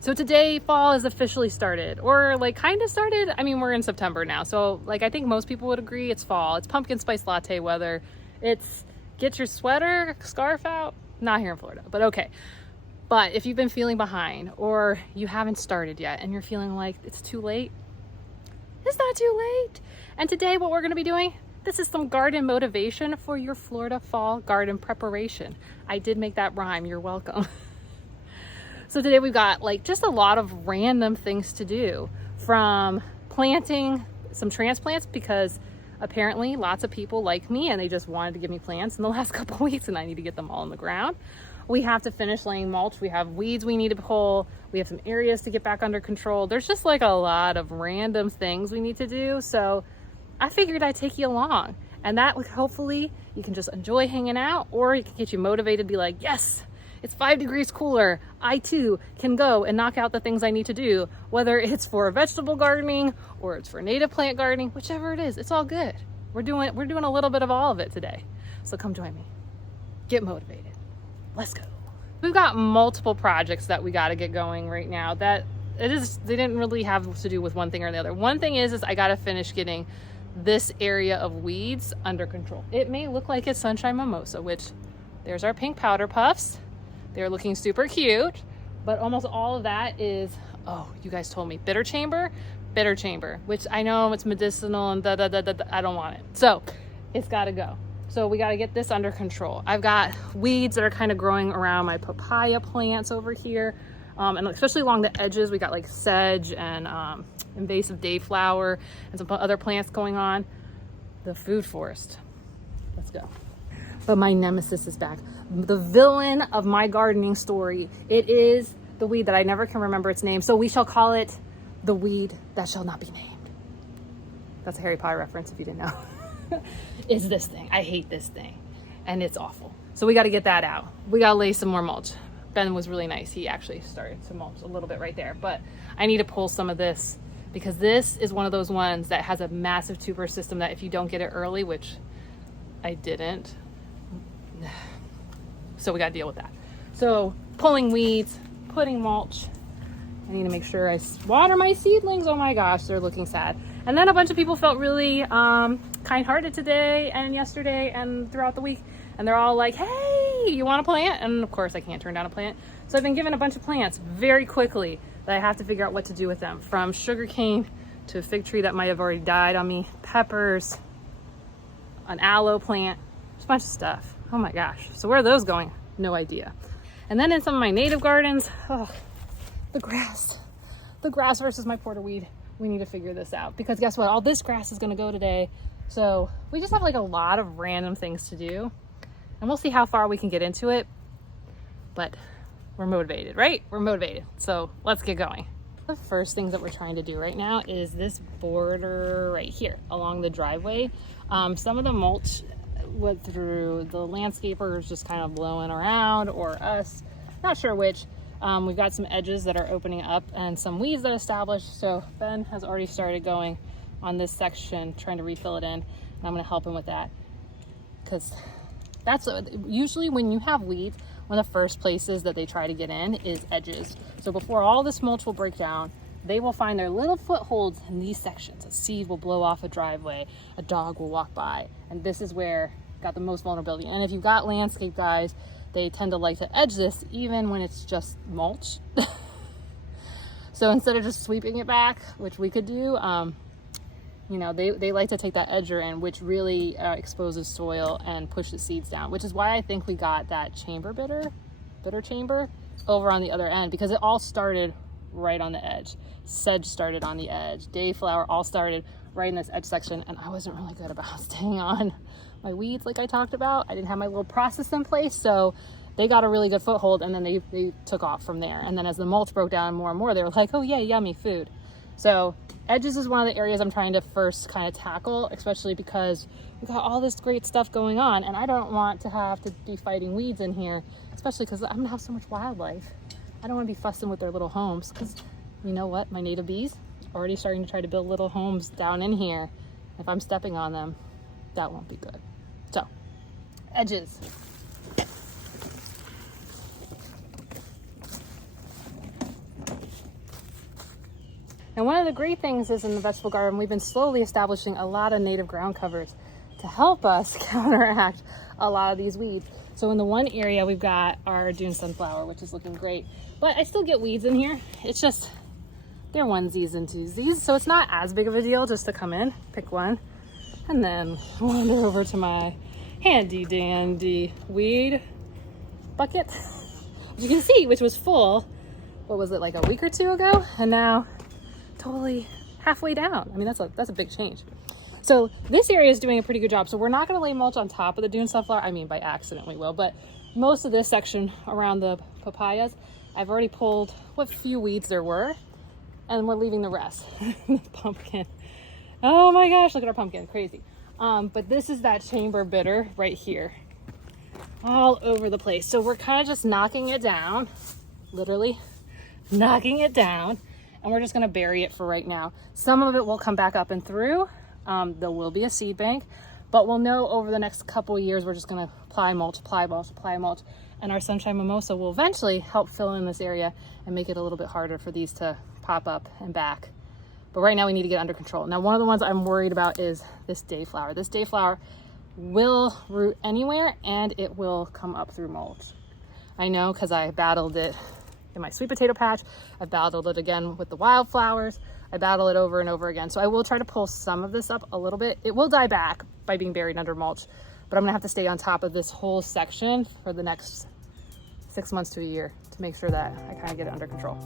So today fall is officially started, or like kind of started. I mean, we're in September now. So like, I think most people would agree it's fall. It's pumpkin spice latte weather. It's get your sweater, scarf out. Not here in Florida, but okay. But if you've been feeling behind or you haven't started yet and you're feeling like it's too late, it's not too late. And today what we're gonna be doing, this is some garden motivation for your Florida fall garden preparation. I did make that rhyme, you're welcome. So today we've got like just a lot of random things to do, from planting some transplants, because apparently lots of people like me and they just wanted to give me plants in the last couple of weeks and I need to get them all in the ground. We have to finish laying mulch. We have weeds we need to pull. We have some areas to get back under control. There's just like a lot of random things we need to do. So I figured I'd take you along, and that would hopefully you can just enjoy hanging out, or it can get you motivated to be like, yes, it's 5 degrees cooler. I too can go and knock out the things I need to do, whether it's for vegetable gardening or it's for native plant gardening, whichever it is, it's all good. We're doing a little bit of all of it today. So come join me. Get motivated. Let's go. We've got multiple projects that we got to get going right now that they didn't really have to do with one thing or the other. One thing is I got to finish getting this area of weeds under control. It may look like it's sunshine mimosa, which there's our pink powder puffs. They're looking super cute, but almost all of that is, oh, you guys told me bitter chamber, which I know it's medicinal and I don't want it. So it's got to go. So we got to get this under control. I've got weeds that are kind of growing around my papaya plants over here. And especially along the edges, we got like sedge and invasive dayflower and some other plants going on. The food forest. Let's go. But my nemesis is back. The villain of my gardening story. It is the weed that I never can remember its name. So we shall call it the weed that shall not be named. That's a Harry Potter reference if you didn't know. Is this thing. I hate this thing. And it's awful. So we got to get that out. We got to lay some more mulch. Ben was really nice. He actually started to mulch a little bit right there. But I need to pull some of this, because this is one of those ones that has a massive tuber system that if you don't get it early, which I didn't, so we got to deal with that. So pulling weeds, putting mulch. I need to make sure I water my seedlings. Oh my gosh, they're looking sad. And then a bunch of people felt really kind-hearted today and yesterday and throughout the week. And they're all like, hey, you want a plant? And of course I can't turn down a plant. So I've been given a bunch of plants very quickly that I have to figure out what to do with them. From sugarcane to a fig tree that might have already died on me, peppers, an aloe plant, just a bunch of stuff. Oh my gosh. So where are those going? No idea. And then in some of my native gardens, oh, the grass versus my porterweed. We need to figure this out, because guess what? All this grass is going to go today. So we just have like a lot of random things to do, and we'll see how far we can get into it. But we're motivated, right? We're motivated. So let's get going. The first things that we're trying to do right now is this border right here along the driveway. Some of the mulch went through, the landscapers just kind of blowing around, or us, not sure which. We've got some edges that are opening up and some weeds that established. So Ben has already started going on this section, trying to refill it in. And I'm going to help him with that, because that's usually when you have weeds, one of the first places that they try to get in is edges. So before all this mulch will break down, they will find their little footholds in these sections. A seed will blow off a driveway, a dog will walk by, and this is where got the most vulnerability. And if you've got landscape guys, they tend to like to edge this even when it's just mulch. So instead of just sweeping it back, which we could do, you know, they like to take that edger in, which really exposes soil and pushes seeds down, which is why I think we got that bitter chamber over on the other end, because it all started right on the edge. Sedge started on the edge. Dayflower all started right in this edge section, and I wasn't really good about staying on my weeds like I talked about. I didn't have my little process in place, so they got a really good foothold, and then they took off from there. And then as the mulch broke down more and more, they were like, oh yeah, yummy food. So edges is one of the areas I'm trying to first kind of tackle, especially because we got all this great stuff going on, and I don't want to have to be fighting weeds in here, especially because I'm gonna have so much wildlife. I don't want to be fussing with their little homes, because you know what? My native bees are already starting to try to build little homes down in here. If I'm stepping on them, that won't be good. So, edges. And one of the great things is in the vegetable garden, we've been slowly establishing a lot of native ground covers to help us counteract a lot of these weeds. So in the one area, we've got our Dune sunflower, which is looking great, but I still get weeds in here. It's just, they're onesies and twosies. So it's not as big of a deal just to come in, pick one, and then wander over to my handy dandy weed bucket, as you can see, which was full, what was it, like a week or two ago? And now totally halfway down. I mean, that's a big change. So this area is doing a pretty good job. So we're not going to lay mulch on top of the Dune sunflower. I mean, by accident we will, but most of this section around the papayas, I've already pulled what few weeds there were, and we're leaving the rest. The pumpkin. Oh my gosh, look at our pumpkin, crazy. But this is that chamber bitter right here, all over the place. So we're kind of just knocking it down, literally knocking it down, and we're just going to bury it for right now. Some of it will come back up and through. There will be a seed bank, but we'll know over the next couple of years, we're just going to apply mulch, apply mulch, apply mulch, and our sunshine mimosa will eventually help fill in this area and make it a little bit harder for these to pop up and back. But right now we need to get under control. Now, one of the ones I'm worried about is this dayflower. This dayflower will root anywhere and it will come up through mulch. I know, because I battled it in my sweet potato patch. I battled it again with the wildflowers. I battle it over and over again. So I will try to pull some of this up a little bit. It will die back by being buried under mulch, but I'm gonna have to stay on top of this whole section for the next 6 months to a year to make sure that I kind of get it under control.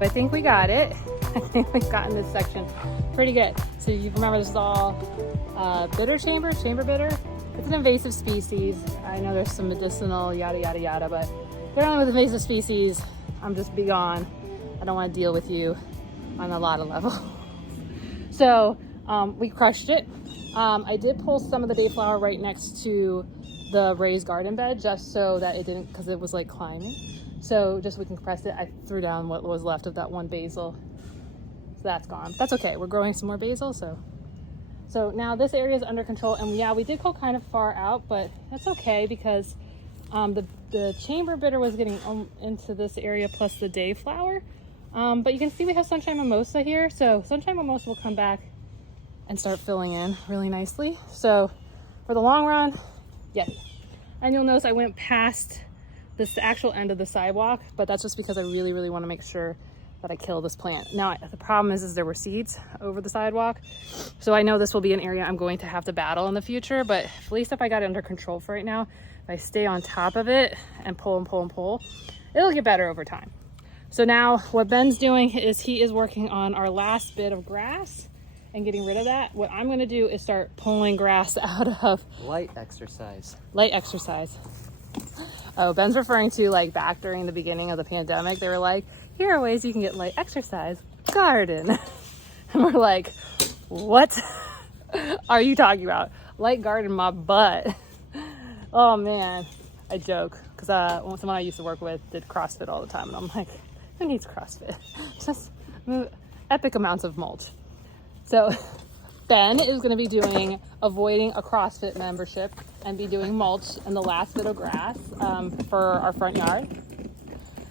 I think we got it. I think we've gotten this section pretty good. So you remember this is all bitter chamber bitter. It's an invasive species. I know there's some medicinal yada yada yada, but generally with invasive species, I'm just be gone. I don't want to deal with you on a lot of levels. So we crushed it. I did pull some of the dayflower right next to the raised garden bed just so that it didn't, because it was like climbing. So just so we can compress it, I threw down what was left of that one basil. So that's gone. That's okay. We're growing some more basil. So now this area is under control. And yeah, we did go kind of far out, but that's okay because the chamber bitter was getting into this area plus the dayflower. But you can see we have sunshine mimosa here. So sunshine mimosa will come back and start filling in really nicely. So for the long run, yeah. And you'll notice I went past this actual end of the sidewalk, but that's just because I really, really want to make sure that I kill this plant. Now, the problem is there were seeds over the sidewalk. So I know this will be an area I'm going to have to battle in the future, but at least if I got it under control for right now, if I stay on top of it and pull and pull and pull, it'll get better over time. So now what Ben's doing is he is working on our last bit of grass and getting rid of that. What I'm gonna do is start pulling grass out of light exercise. Light exercise. Oh, Ben's referring to like back during the beginning of the pandemic. They were like, here are ways you can get light exercise. Garden. And we're like, what are you talking about? Light garden my butt. Oh man, I joke. Because someone I used to work with did CrossFit all the time. And I'm like, who needs CrossFit? Just epic amounts of mulch. So Ben is going to be avoiding a CrossFit membership and be doing mulch in the last bit of grass for our front yard.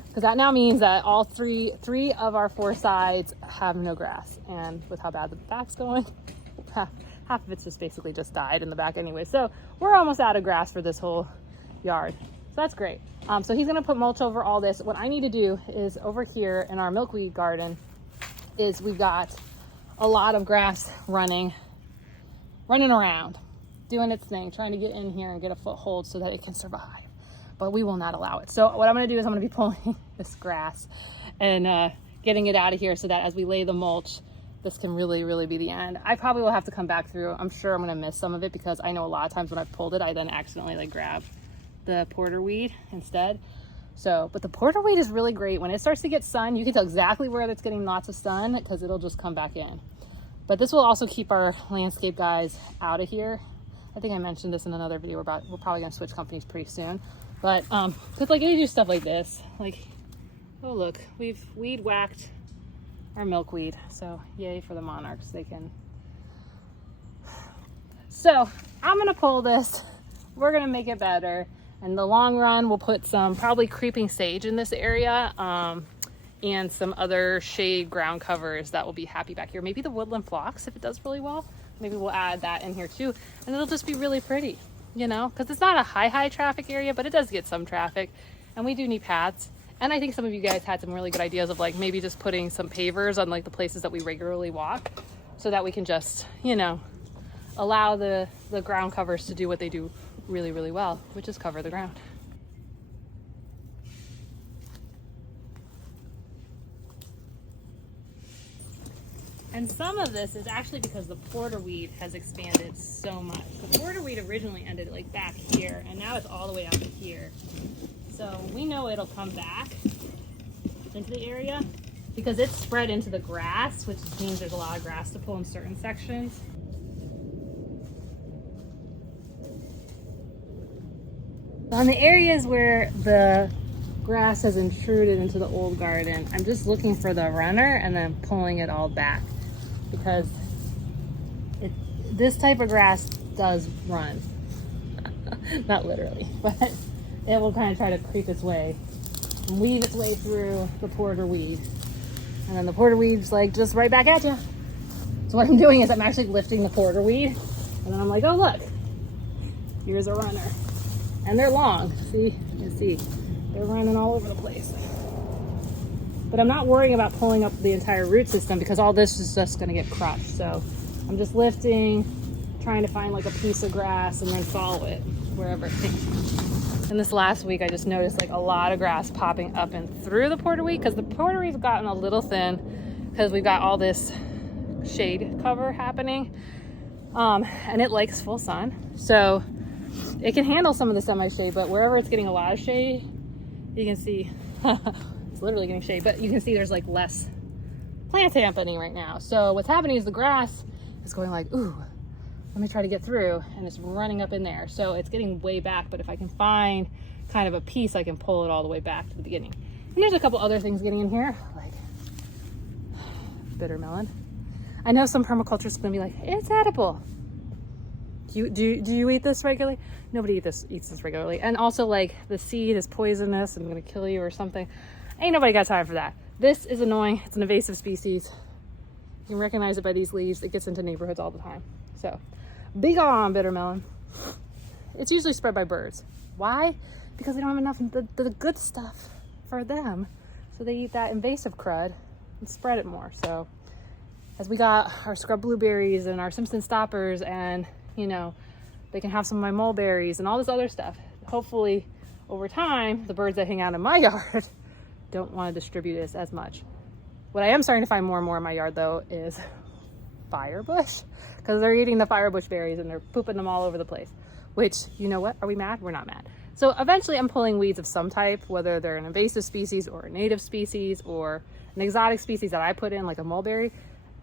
Because that now means that all three of our 4 sides have no grass. And with how bad the back's going, half of it's just basically just died in the back anyway. So we're almost out of grass for this whole yard. So that's great. So he's going to put mulch over all this. What I need to do is over here in our milkweed garden is we've got a lot of grass running around, doing its thing, trying to get in here and get a foothold so that it can survive. But we will not allow it. So what I'm going to do is I'm going to be pulling this grass and getting it out of here so that as we lay the mulch, this can really, really be the end. I probably will have to come back through. I'm sure I'm going to miss some of it because I know a lot of times when I've pulled it, I then accidentally like grab the porter weed instead. So, but the porterweed is really great. When it starts to get sun, you can tell exactly where it's getting lots of sun because it'll just come back in. But this will also keep our landscape guys out of here. I think I mentioned this in another video about we're probably gonna switch companies pretty soon. But cause like they do stuff like this, like, oh look, we've weed whacked our milkweed. So yay for the monarchs, they can. So I'm gonna pull this, we're gonna make it better. In the long run, we'll put some probably creeping sage in this area and some other shade ground covers that will be happy back here. Maybe the woodland phlox, if it does really well. Maybe we'll add that in here too. And it'll just be really pretty, you know, because it's not a high traffic area, but it does get some traffic. And we do need paths. And I think some of you guys had some really good ideas of like maybe just putting some pavers on like the places that we regularly walk so that we can just, you know, allow the ground covers to do what they do really, really well, which is cover the ground. And some of this is actually because the porterweed has expanded so much. The porterweed originally ended like back here, and now it's all the way out to here. So we know it'll come back into the area because it's spread into the grass, which means there's a lot of grass to pull in certain sections. On the areas where the grass has intruded into the old garden, I'm just looking for the runner and then pulling it all back because this type of grass does run. Not literally, but it will kind of try to creep its way and weave its way through the porterweed. And then the porterweed's like just right back at you. So what I'm doing is I'm actually lifting the porterweed and then I'm like, oh look, here's a runner. And they're long, see, you can see, they're running all over the place. But I'm not worrying about pulling up the entire root system because all this is just gonna get crushed. So I'm just lifting, trying to find like a piece of grass and then follow it wherever it takes. And this last week, I just noticed like a lot of grass popping up and through the porterweed because the porterweed's gotten a little thin because we've got all this shade cover happening. And it likes full sun. So it can handle some of the semi-shade, but wherever it's getting a lot of shade, you can see, it's literally getting shade, but you can see there's like less plants happening right now. So what's happening is the grass is going like, ooh, let me try to get through, and it's running up in there. So it's getting way back, but if I can find kind of a piece, I can pull it all the way back to the beginning. And there's a couple other things getting in here, like bitter melon. I know some permaculturists are gonna be like, it's edible. Do you eat this regularly? Nobody eats this regularly. And also like the seed is poisonous and gonna kill you or something. Ain't nobody got time for that. This is annoying. It's an invasive species. You can recognize it by these leaves. It gets into neighborhoods all the time. So be gone, bitter melon. It's usually spread by birds. Why? Because they don't have enough of the good stuff for them. So they eat that invasive crud and spread it more. So as we got our scrub blueberries and our Simpson stoppers and you know, they can have some of my mulberries and all this other stuff. Hopefully, over time, the birds that hang out in my yard don't want to distribute this as much. What I am starting to find more and more in my yard, though, is firebush, because they're eating the firebush berries and they're pooping them all over the place. Which, you know what? Are we mad? We're not mad. So eventually, I'm pulling weeds of some type, whether they're an invasive species or a native species or an exotic species that I put in, like a mulberry.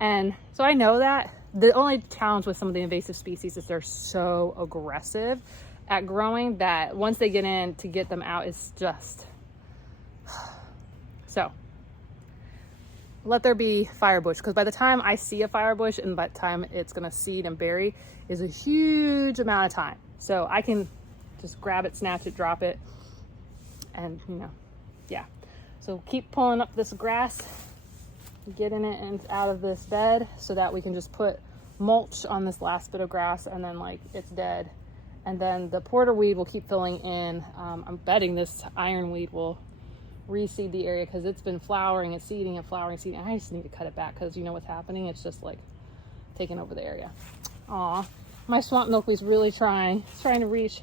And so I know that. The only challenge with some of the invasive species is they're so aggressive at growing that once they get in, to get them out is just... So let there be firebush, because by the time I see a firebush and by the time it's gonna seed and berry is a huge amount of time. So I can just grab it, snatch it, drop it, and you know, yeah. So keep pulling up this grass, getting it and out of this bed so that we can just put mulch on this last bit of grass and then like it's dead. And then the porterweed will keep filling in. I'm betting this ironweed will reseed the area because it's been flowering and seeding and flowering and seeding. I just need to cut it back because you know what's happening. It's just like taking over the area. Aw, my swamp milkweed's really trying. It's trying to reach.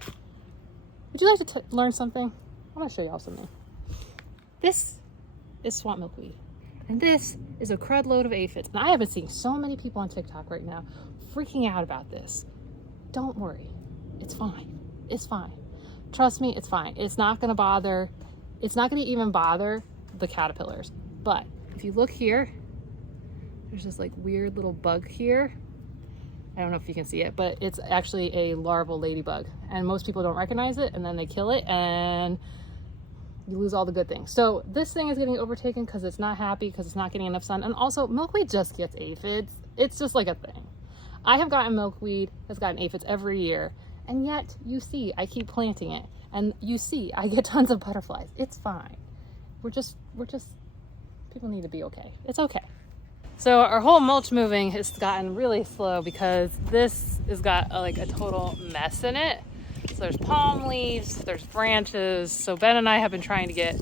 Would you like to learn something? I'm gonna show y'all something. This is swamp milkweed. And this is a crud load of aphids. And I have been seeing so many people on TikTok right now freaking out about this. Don't worry. It's fine. It's fine. Trust me, it's fine. It's not going to bother. it's not going to even bother the caterpillars. But if you look here, there's this like weird little bug here. I don't know if you can see it, but it's actually a larval ladybug, and most people don't recognize it, and then they kill it and you lose all the good things. So this thing is getting overtaken because it's not happy, because it's not getting enough sun. And also milkweed just gets aphids. It's just like a thing. I have gotten milkweed that's gotten aphids every year, and yet you see I keep planting it, and you see I get tons of butterflies. It's fine. We're just people need to be okay. It's okay. So our whole mulch moving has gotten really slow because this has got like a total mess in it. So there's palm leaves, there's branches. So Ben and I have been trying to get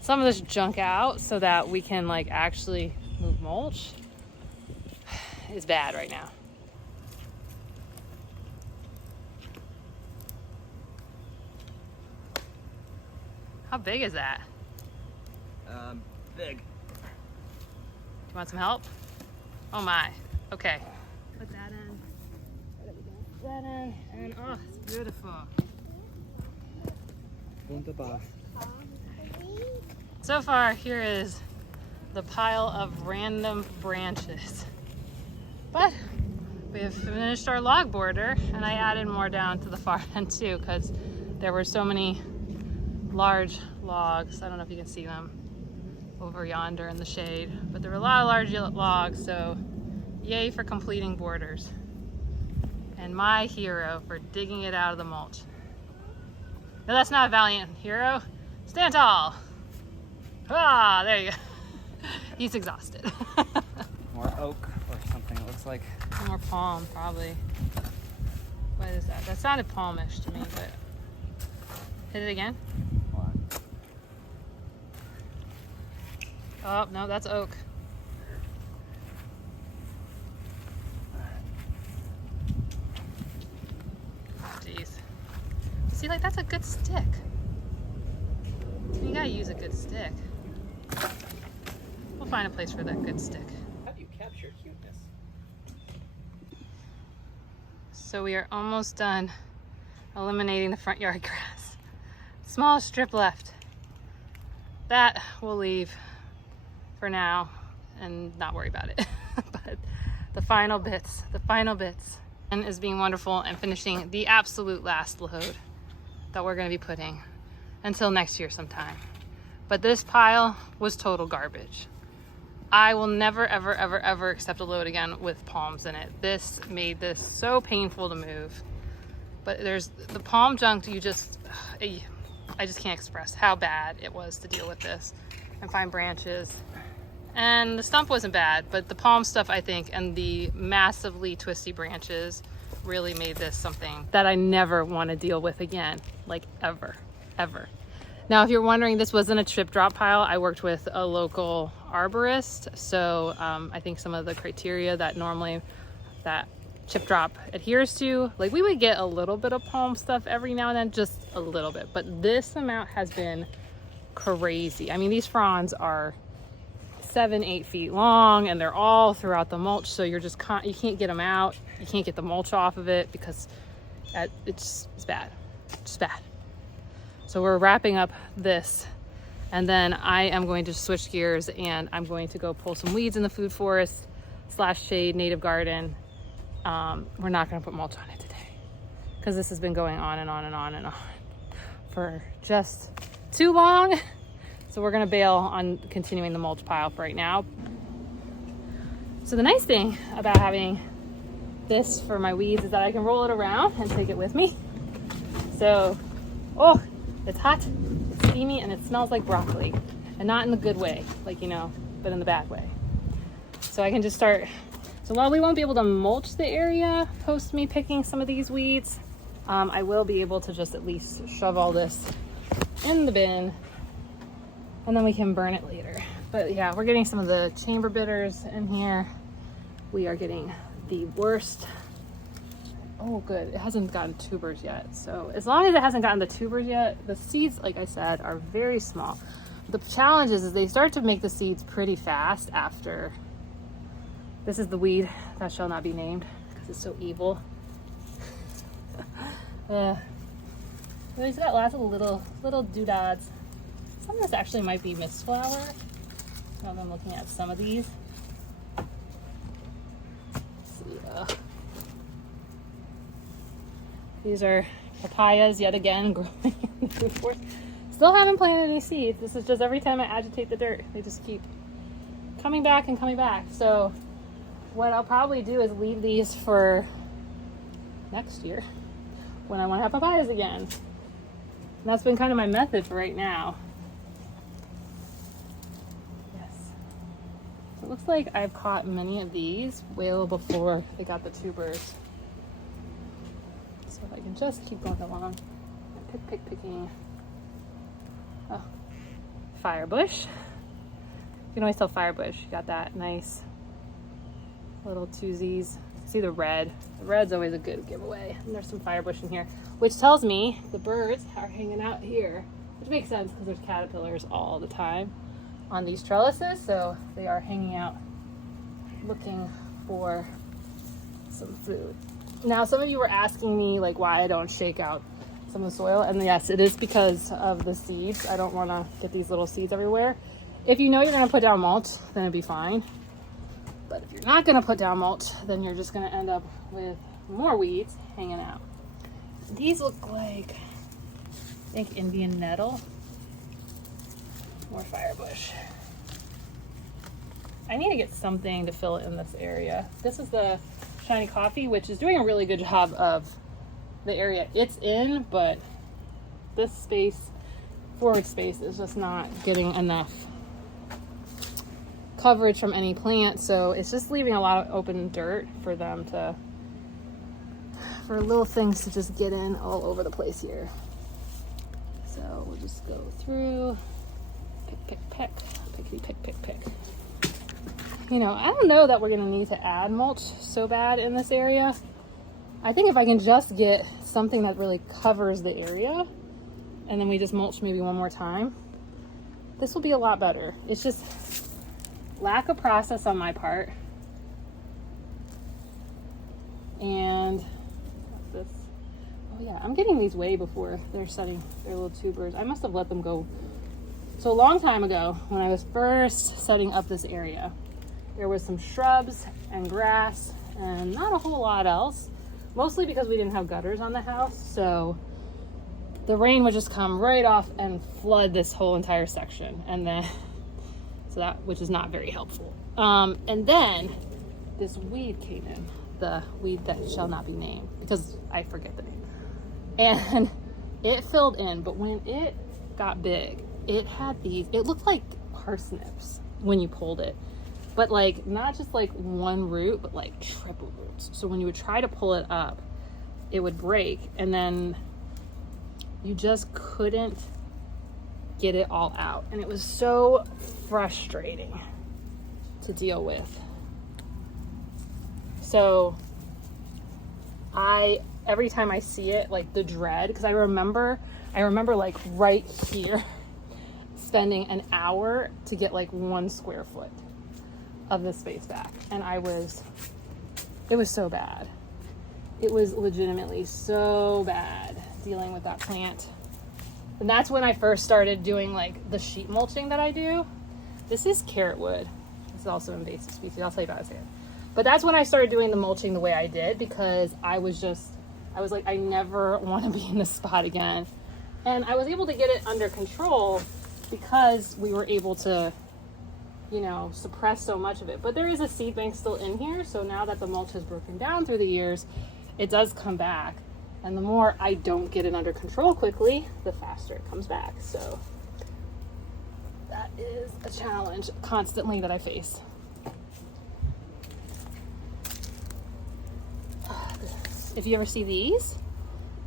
some of this junk out so that we can like actually move mulch. It's bad right now. How big is that? Big. You want some help? Oh my. Okay. Put that in. Put that in. And oh, it's beautiful. Wunderbar. So far, here is the pile of random branches. But we have finished our log border, and I added more down to the far end too, because there were so many large logs. I don't know if you can see them over yonder in the shade, but there were a lot of large logs, so yay for completing borders. And my hero for digging it out of the mulch. No, that's not a valiant hero. Stand tall. Ah, there you go. He's exhausted. More oak or something, it looks like. More palm, probably. What is that? That sounded palmish to me, but hit it again. Oh, no, that's oak. Jeez. See, like, that's a good stick. You gotta use a good stick. We'll find a place for that good stick. How do you capture cuteness? So we are almost done eliminating the front yard grass. Small strip left. That we'll leave for now and not worry about it. But the final bits, and is being wonderful and finishing the absolute last load that we're going to be putting until next year sometime. But this pile was total garbage. I will never, ever, ever, ever accept a load again with palms in it. This made this so painful to move. But there's the palm junk, I just can't express how bad it was to deal with this and find branches. And the stump wasn't bad, but the palm stuff, I think, and the massively twisty branches really made this something that I never want to deal with again, like ever, ever. Now, if you're wondering, this wasn't a chip drop pile. I worked with a local arborist, so I think some of the criteria that normally that chip drop adheres to, like we would get a little bit of palm stuff every now and then, just a little bit, but this amount has been crazy. I mean, these fronds are 7-8 feet long, and they're all throughout the mulch, so you can't get them out. You can't get the mulch off of it because it's bad. It's bad. So we're wrapping up this, and then I am going to switch gears and I'm going to go pull some weeds in the food forest / shade native garden. We're not going to put mulch on it today because this has been going on and on and on and on for just too long. So we're going to bail on continuing the mulch pile for right now. So the nice thing about having this for my weeds is that I can roll it around and take it with me. So, oh, it's hot, it's steamy, and it smells like broccoli. And not in the good way, like, you know, but in the bad way. So I can just start. So while we won't be able to mulch the area post me picking some of these weeds, I will be able to just at least shove all this in the bin, and then we can burn it later. But yeah, we're getting some of the chamber bitters in here. We are getting the worst. Oh good, it hasn't gotten tubers yet. So as long as it hasn't gotten the tubers yet, the seeds, like I said, are very small. The challenge is they start to make the seeds pretty fast after. This is the weed that shall not be named because it's so evil. He's got lots of little doodads. Some of this actually might be mist flower. Now that I'm looking at some of these. Let's see, these are papayas yet again growing in the food forest. Still haven't planted any seeds. This is just every time I agitate the dirt, they just keep coming back and coming back. So what I'll probably do is leave these for next year when I want to have papayas again. And that's been kind of my method for right now. Yes. So it looks like I've caught many of these well before they got the tubers. So if I can just keep going along and picking. Oh, firebush. You can always tell firebush. You got that nice little twosies. See the red. The red's always a good giveaway. And there's some firebush in here, which tells me the birds are hanging out here, which makes sense because there's caterpillars all the time on these trellises. So they are hanging out looking for some food. Now, some of you were asking me like why I don't shake out some of the soil. And yes, it is because of the seeds. I don't want to get these little seeds everywhere. If you know you're going to put down mulch, then it'd be fine. But if you're not going to put down mulch, then you're just going to end up with more weeds hanging out. These look like, I think, Indian nettle. More firebush. I need to get something to fill in this area. This is the shiny coffee, which is doing a really good job of the area it's in, but this space, forward space, is just not getting enough coverage from any plant, so it's just leaving a lot of open dirt for them to, for little things to just get in all over the place here. So we'll just go through, pick. You know, I don't know that we're gonna need to add mulch so bad in this area. I think if I can just get something that really covers the area and then we just mulch maybe one more time, this will be a lot better. It's just lack of process on my part. And what's this? Oh yeah, I'm getting these way before they're setting their little tubers. I must have let them go. So a long time ago, when I was first setting up this area, there was some shrubs and grass and not a whole lot else. Mostly because we didn't have gutters on the house, so the rain would just come right off and flood this whole entire section, and then so that, which is not very helpful. And then this weed came in, the weed that shall not be named because I forget the name, and it filled in. But when it got big, it had these. It looked like parsnips when you pulled it. But like, not just like one root, but like triple roots. So when you would try to pull it up, it would break. And then you just couldn't get it all out. And it was so frustrating to deal with. So every time I see it, like the dread, because I remember like right here spending an hour to get like 1 square foot of this space back, and it was so bad. It was legitimately so bad dealing with that plant. And that's when I first started doing like the sheet mulching that I do. This is carrot wood. This is also an invasive species. I'll tell you about it soon. But that's when I started doing the mulching the way I did, because I was like, I never want to be in this spot again. And I was able to get it under control because we were able to, you know, suppress so much of it. But there is a seed bank still in here, so now that the mulch has broken down through the years, it does come back. And the more I don't get it under control quickly, the faster it comes back. So that is a challenge constantly that I face. If you ever see these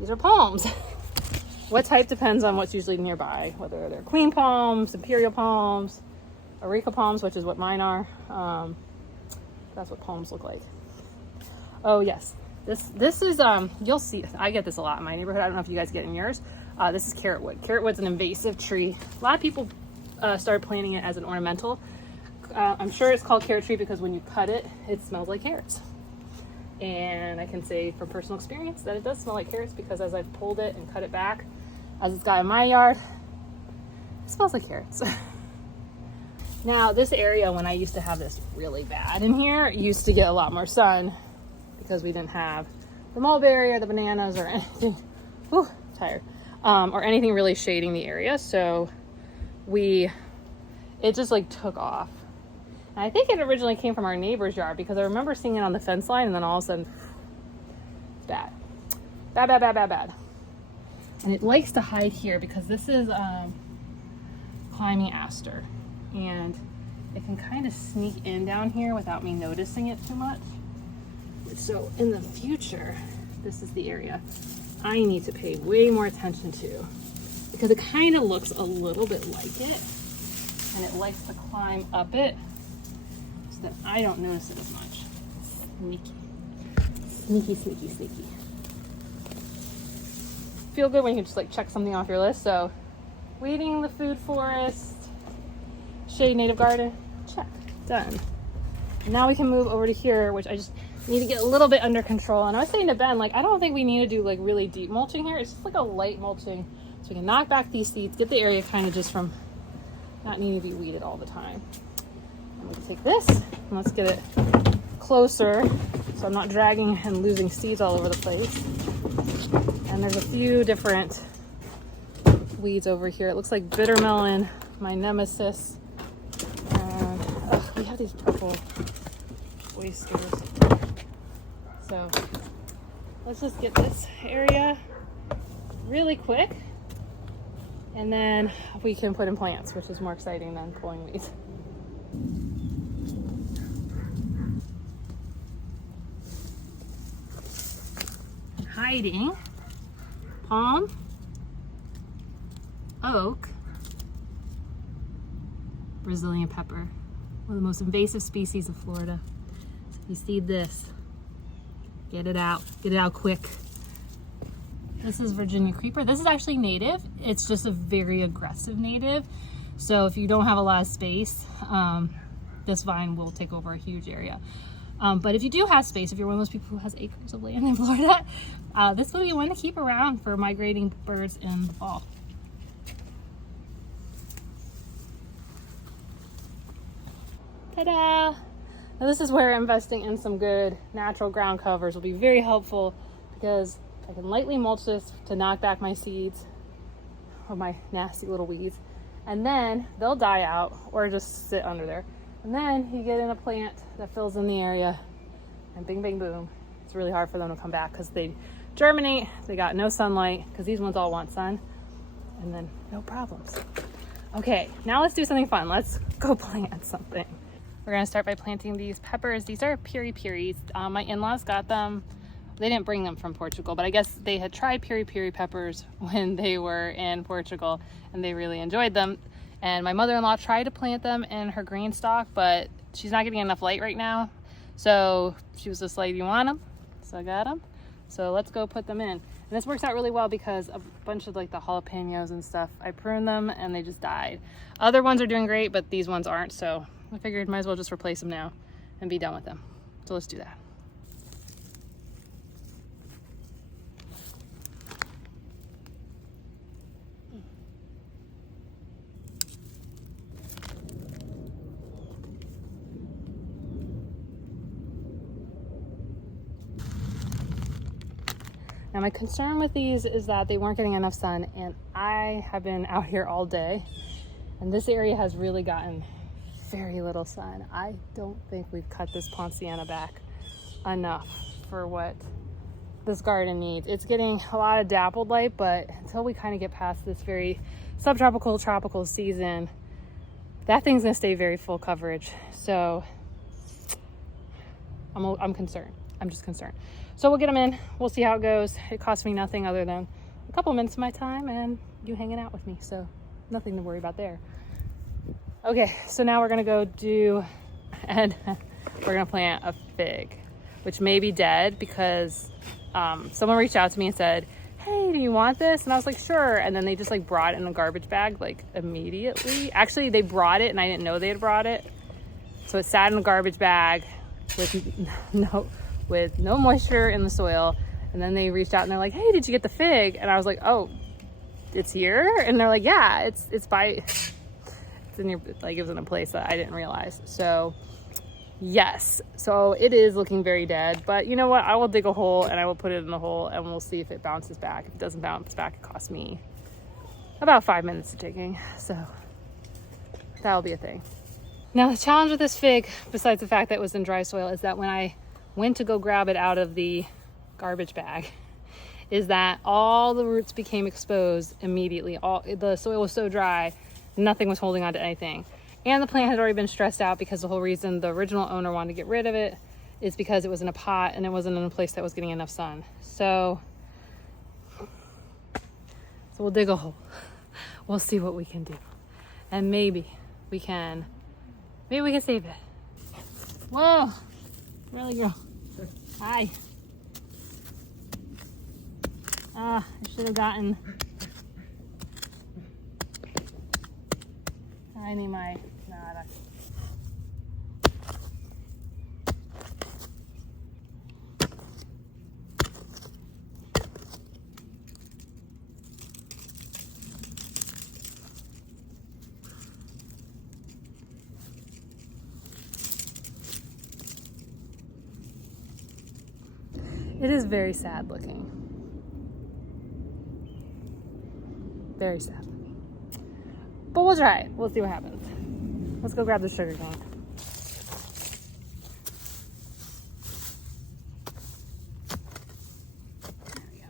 are palms. What type depends on what's usually nearby, whether they're queen palms, imperial palms, areca palms, which is what mine are. That's what palms look like. Oh yes, this is you'll see, I get this a lot in my neighborhood. I don't know if you guys get in yours. This is carrot wood. Carrot wood's an invasive tree. A lot of people started planting it as an ornamental. I'm sure it's called carrot tree because when you cut it, it smells like carrots. And I can say from personal experience that it does smell like carrots, because as I've pulled it and cut it back, as it's got in my yard, It smells like carrots. Now this area, when I used to have this really bad in here, used to get a lot more sun because we didn't have the mulberry or the bananas or anything. Whew, tired. Or anything really shading the area. So it just like took off. And I think it originally came from our neighbor's yard because I remember seeing it on the fence line and then all of a sudden, it's bad. Bad, bad, bad, bad, bad. And it likes to hide here because this is climbing aster. And it can kind of sneak in down here without me noticing it too much. So in the future, this is the area I need to pay way more attention to because it kind of looks a little bit like it and it likes to climb up it so that I don't notice it as much. Sneaky. Sneaky, sneaky, sneaky. Feel good when you can just like check something off your list. So weeding the food forest, shade native garden, check, done. And now we can move over to here, which I just need to get a little bit under control. And I was saying to Ben, like, I don't think we need to do like really deep mulching here. It's just like a light mulching so we can knock back these seeds, get the area kind of just from not needing to be weeded all the time. And we can take this and let's get it closer so I'm not dragging and losing seeds all over the place. And there's a few different weeds over here. It looks like bitter melon, my nemesis. And we have these purple oysters. So let's just get this area really quick and then we can put in plants, which is more exciting than pulling weeds. Hiding palm, oak, Brazilian pepper, one of the most invasive species of Florida. So if you see this, get it out quick. This is Virginia creeper. This is actually native. It's just a very aggressive native. So if you don't have a lot of space, this vine will take over a huge area. But if you do have space, if you're one of those people who has acres of land in Florida, this will be one to keep around for migrating birds in the fall. Ta-da! Now this is where investing in some good natural ground covers will be very helpful because I can lightly mulch this to knock back my seeds or my nasty little weeds, and then they'll die out or just sit under there. And then you get in a plant that fills in the area and bing, bing, boom. It's really hard for them to come back because they germinate, they got no sunlight because these ones all want sun, and then no problems. Okay, now let's do something fun. Let's go plant something. We're gonna start by planting these peppers. These are piri-piris. My in-laws got them. They didn't bring them from Portugal, but I guess they had tried piri-piri peppers when they were in Portugal and they really enjoyed them. And my mother-in-law tried to plant them in her green stock, but she's not getting enough light right now. So she was just like, "You want them?" So I got them. So let's go put them in. And this works out really well because a bunch of like the jalapenos and stuff, I pruned them and they just died. Other ones are doing great, but these ones aren't. So I figured might as well just replace them now and be done with them. So let's do that. Now my concern with these is that they weren't getting enough sun, and I have been out here all day and this area has really gotten very little sun. I don't think we've cut this Poinciana back enough for what this garden needs. It's getting a lot of dappled light, but until we kind of get past this very subtropical, tropical season, that thing's gonna stay very full coverage. So I'm concerned. I'm just concerned. So we'll get them in. We'll see how it goes. It costs me nothing other than a couple minutes of my time and you hanging out with me. So nothing to worry about there. Okay, so now we're gonna go do, and we're gonna plant a fig, which may be dead because someone reached out to me and said, "Hey, do you want this?" And I was like, "Sure." And then they just like brought it in a garbage bag like immediately. Actually, they brought it and I didn't know they had brought it. So it sat in a garbage bag with no moisture in the soil. And then they reached out and they're like, "Hey, did you get the fig?" And I was like, "Oh, it's here? And they're like, yeah, it's in your, like, it was in a place that I didn't realize. So yes, so it is looking very dead, but you know what? I will dig a hole and I will put it in the hole and we'll see if it bounces back. If it doesn't bounce back, it costs me about 5 minutes of digging. So that'll be a thing. Now the challenge with this fig, besides the fact that it was in dry soil, is that when I went to go grab it out of the garbage bag, is that all the roots became exposed immediately. All the soil was so dry, nothing was holding on to anything. And the plant had already been stressed out because the whole reason the original owner wanted to get rid of it is because it was in a pot and it wasn't in a place that was getting enough sun. So we'll dig a hole. We'll see what we can do. And maybe we can save it. Whoa, really girl. Hi. I should have gotten, I need my, it is very sad looking. Very sad. But we'll try it. We'll see what happens. Let's go grab the sugar cane. There we go.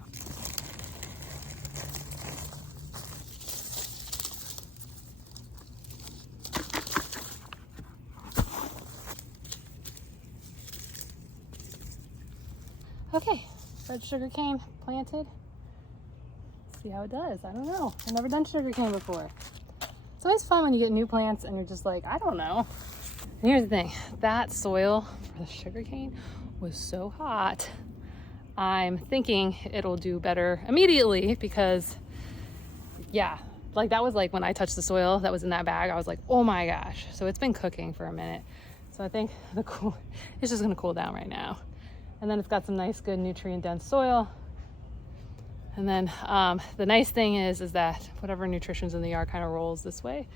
Okay, red sugar cane planted. See how it does. I don't know. I've never done sugar cane before. It's always fun when you get new plants and you're just like, I don't know. And here's the thing, that soil for the sugar cane was so hot. I'm thinking it'll do better immediately because, yeah, like that was like when I touched the soil that was in that bag, I was like, oh my gosh. So it's been cooking for a minute. So I think it's just gonna cool down right now. And then it's got some nice, good nutrient dense soil. And then the nice thing is that whatever nutrition's in the yard kind of rolls this way.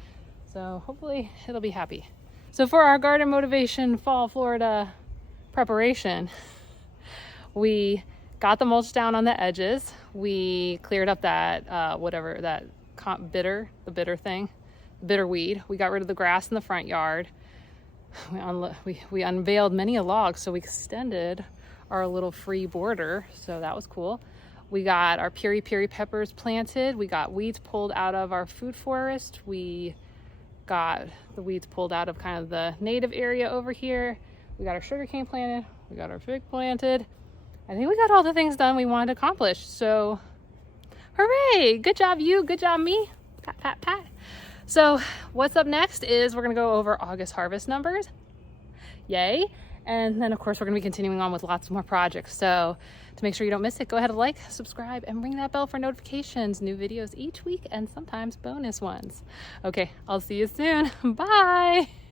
So hopefully it'll be happy. So for our garden motivation fall Florida preparation, we got the mulch down on the edges. We cleared up that bitter weed. We got rid of the grass in the front yard. We unveiled many a log, so we extended our little free border. So that was cool. We got our piri peppers planted. We got weeds pulled out of our food forest. We got the weeds pulled out of kind of the native area over here. We got our sugarcane planted. We got our fig planted. I think we got all the things done we wanted to accomplish. So hooray, good job you, good job me. Pat, pat, pat. So what's up next is we're gonna go over August harvest numbers. Yay. And then of course we're gonna be continuing on with lots more projects. So to make sure you don't miss it, go ahead and like, subscribe, and ring that bell for notifications. New videos each week and sometimes bonus ones. Okay, I'll see you soon. Bye.